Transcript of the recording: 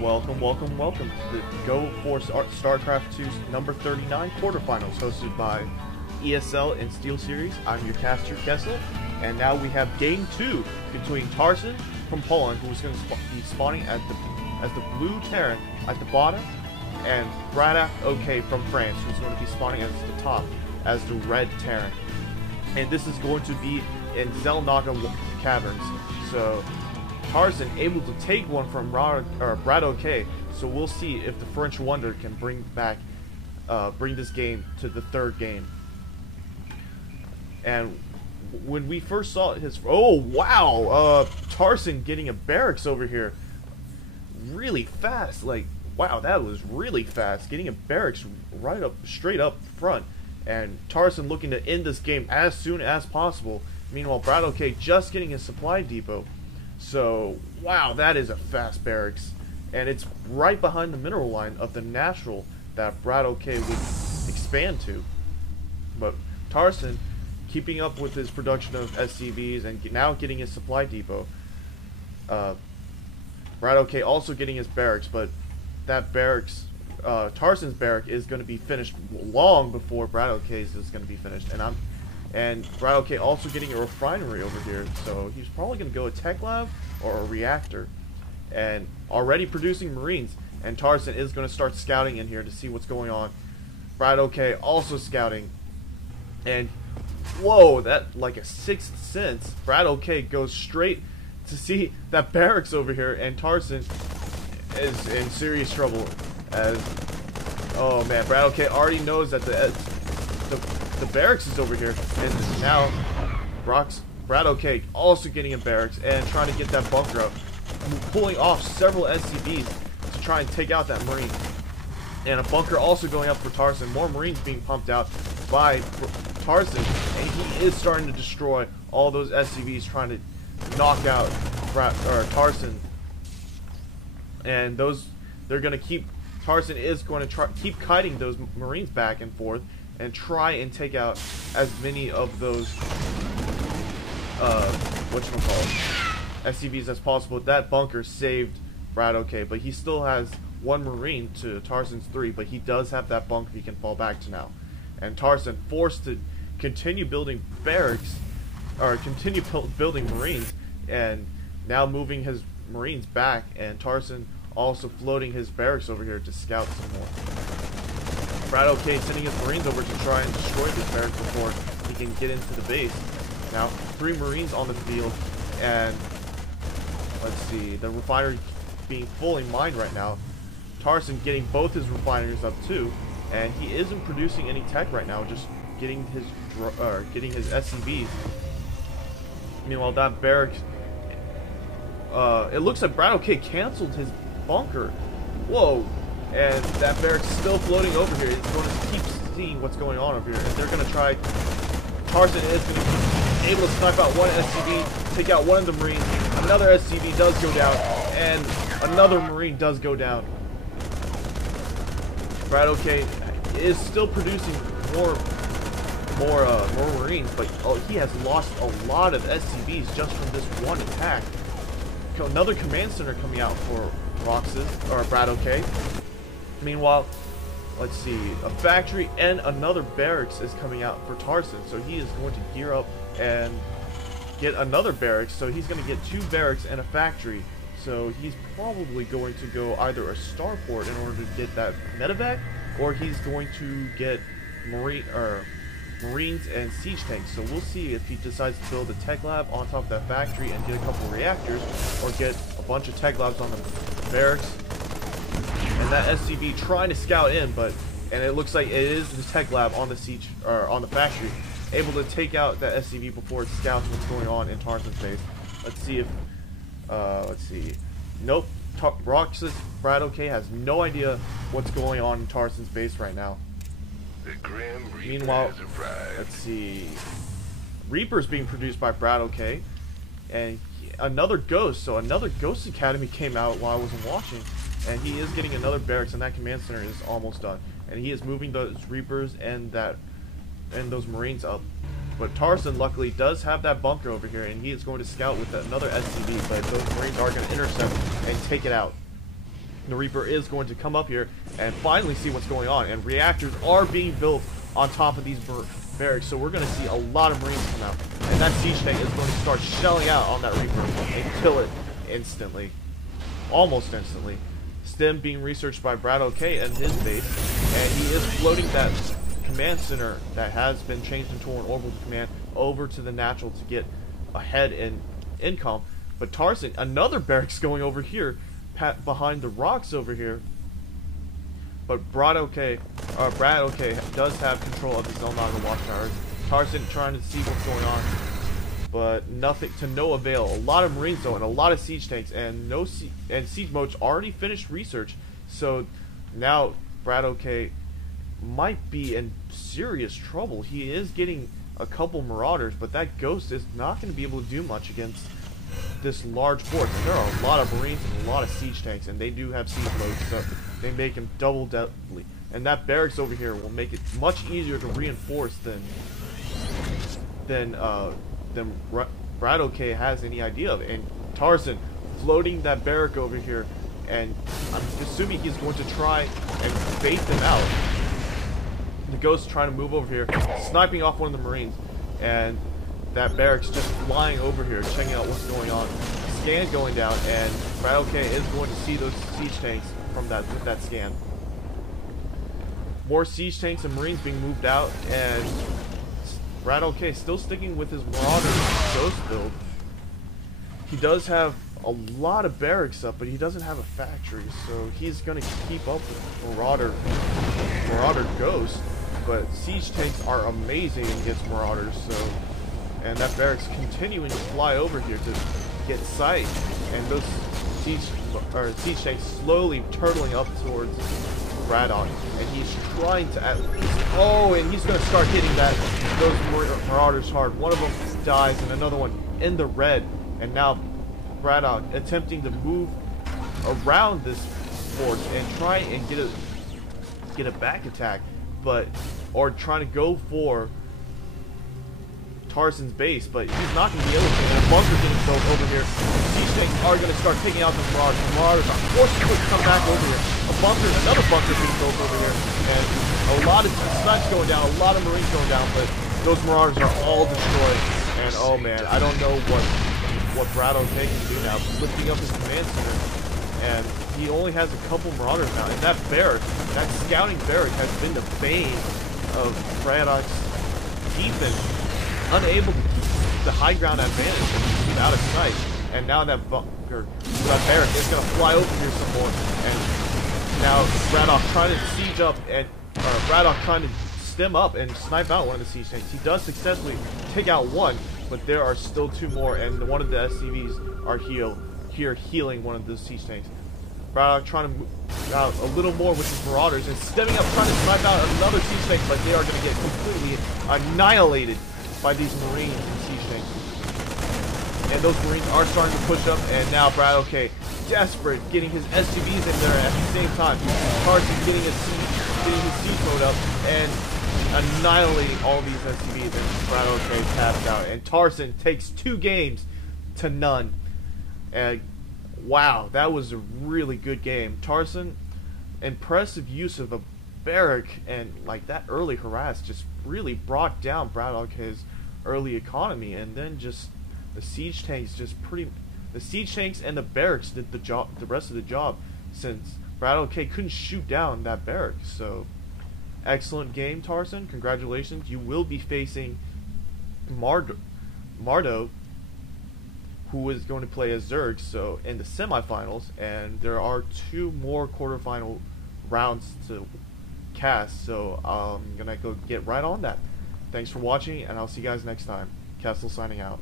Welcome, welcome, welcome to the Go4 StarCraft 2 number 39 quarterfinals, hosted by ESL and Steel Series. I'm your caster, Kessel, and now we have Game 2 between Tarson from Poland, who's going to be spawning as the blue Terran at the bottom, and BratOk from France, who's going to be spawning as the top as the red Terran. And this is going to be in xel'naga caverns. So Tarson able to take one from BratOk, so we'll see if the French Wonder can bring this game to the third game. And when we first saw oh wow, Tarson getting a barracks over here really fast. Like, wow, that was really fast, getting a barracks right up, straight up front. And Tarson looking to end this game as soon as possible. Meanwhile, BratOk just getting his supply depot. So, wow, that is a fast barracks. And it's right behind the mineral line of the natural that BratOk would expand to. But Tarson keeping up with his production of SCVs and now getting his supply depot. BratOk also getting his barracks, but that barracks, Tarson's barrack is going to be finished long before BratOk's is going to be finished. And BratOk also getting a refinery over here, so he's probably going to go a tech lab or a reactor. And already producing Marines, and Tarson is going to start scouting in here to see what's going on. BratOk also scouting. And whoa, that like a sixth sense. BratOk goes straight to see that barracks over here, and Tarson is in serious trouble. As, oh man, BratOk already knows that the barracks is over here, and now BratOk also getting a barracks and trying to get that bunker up, pulling off several SCVs to try and take out that Marine. And a bunker also going up for Tarson. More Marines being pumped out by Tarson, and he is starting to destroy all those SCVs, trying to knock out Tarson. And they're going to keep, Tarson is going to keep kiting those Marines back and forth and try and take out as many of those SCVs as possible. That bunker saved BratOk, but he still has one Marine to Tarson's 3, but he does have that bunker he can fall back to now. And Tarson forced to continue building barracks, or continue building Marines, and now moving his Marines back, and Tarson also floating his barracks over here to scout some more. BratOk sending his Marines over to try and destroy this barracks before he can get into the base. Now, 3 Marines on the field, and let's see, the refinery being fully mined right now. Tarson getting both his refineries up too, and he isn't producing any tech right now, just getting his SCVs. Meanwhile, that barracks, it looks like BratOk canceled his bunker. Whoa. And that barracks still floating over here. It's going to keep seeing what's going on over here. And they're going to try. Tarson is going to be able to snipe out one SCV, take out one of the Marines. Another SCV does go down, and another Marine does go down. BratOk is still producing more Marines, but he has lost a lot of SCVs just from this one attack. Another command center coming out for BratOk. Meanwhile, let's see, a factory and another barracks is coming out for Tarson, so he is going to gear up and get another barracks. So he's going to get 2 barracks and a factory. So he's probably going to go either a starport in order to get that medevac, or he's going to get Marines and siege tanks. So we'll see if he decides to build a tech lab on top of that factory and get a couple of reactors, or get a bunch of tech labs on the barracks. And that SCV trying to scout in, and it looks like it is the tech lab on the siege, or on the factory, able to take out that SCV before it scouts what's going on in Tarson's base. Let's see if, let's see. Nope, BratOk has no idea what's going on in Tarson's base right now. Meanwhile, let's see, Reapers being produced by BratOk, and another Ghost. So another Ghost Academy came out while I wasn't watching. And he is getting another barracks, and that command center is almost done. And he is moving those Reapers and those Marines up. But Tarson luckily does have that bunker over here, and he is going to scout with another SCV, but those Marines are going to intercept and take it out. The Reaper is going to come up here and finally see what's going on. And reactors are being built on top of these barracks, so we're going to see a lot of Marines come out. And that siege tank is going to start shelling out on that Reaper and kill it instantly. Almost instantly. Stem being researched by BratOk and his base, and he is floating that command center that has been changed into an orbital command over to the natural to get ahead in income. But Tarson, another barracks going over here, behind the rocks over here. But BratOk does have control of the xel'naga watchtowers. Tarson trying to see what's going on, but nothing to no avail. A lot of Marines though, and a lot of siege tanks, and siege mode's already finished research. So now BratOk might be in serious trouble. He is getting a couple marauders, but that ghost is not going to be able to do much against this large force. And there are a lot of Marines and a lot of siege tanks, and they do have siege loads, so they make him double deadly. And that barracks over here will make it much easier to reinforce than BratOk has any idea of. And Tarson floating that barrack over here, and I'm assuming he's going to try and bait them out. The ghost trying to move over here, sniping off one of the Marines, and that barracks just flying over here, checking out what's going on. Scan going down, and BratOk is going to see those siege tanks from with that scan. More siege tanks and Marines being moved out, and BratOk still sticking with his Marauder ghost build. He does have a lot of barracks up, but he doesn't have a factory, so he's going to keep up with Marauder ghost. But siege tanks are amazing against Marauders, so, and that barracks continuing to fly over here to get sight, and those siege tanks slowly turtling up towards BratOk, and he's trying to and he's going to start hitting those Marauders hard. One of them dies, and another one in the red, and now BratOk attempting to move around this force and try and get a back attack, or trying to go for Tarson's base, but he's not going to be able to. And a bunker getting built over here. Siege tanks are going to start taking out the Marauders. The Marauders are forced to come back over here. Another bunker being built over here, and a lot of snipes going down, a lot of Marines going down, but those Marauders are all destroyed. And oh man, I don't know what BratOk can do now. Lifting up his command center, and he only has a couple Marauders now. And that barrack, that scouting barrack, has been the bane of BratOk's defense, unable to keep the high ground advantage without a sight. And now that barrack is going to fly over here some more, and now BratOk trying to siege up, and BratOk trying to stem up and snipe out one of the siege tanks. He does successfully take out one, but there are still two more, and one of the SCVs are healing one of the siege tanks. BratOk trying to move out a little more with his Marauders and stemming up, trying to snipe out another siege tank, but they are going to get completely annihilated by these Marines and siege tanks. And those Marines are starting to push up, and now BratOk, desperate, getting his SCVs in there at the same time. Tarson getting his siege mode up and annihilating all these SCVs, and BratOk tapped out. And Tarson takes 2 games to none. And wow, that was a really good game. Tarson, impressive use of a barrack, and like that early harass just really brought down BratOk's early economy, and then just the siege tanks the siege tanks and the barracks did the rest of the job, since BratOk couldn't shoot down that barrack. So excellent game, Tarson. Congratulations. You will be facing Mardo, who is going to play as Zerg, so in the semifinals, and there are 2 more quarterfinal rounds to cast, so I'm gonna go get right on that. Thanks for watching, and I'll see you guys next time. Castle signing out.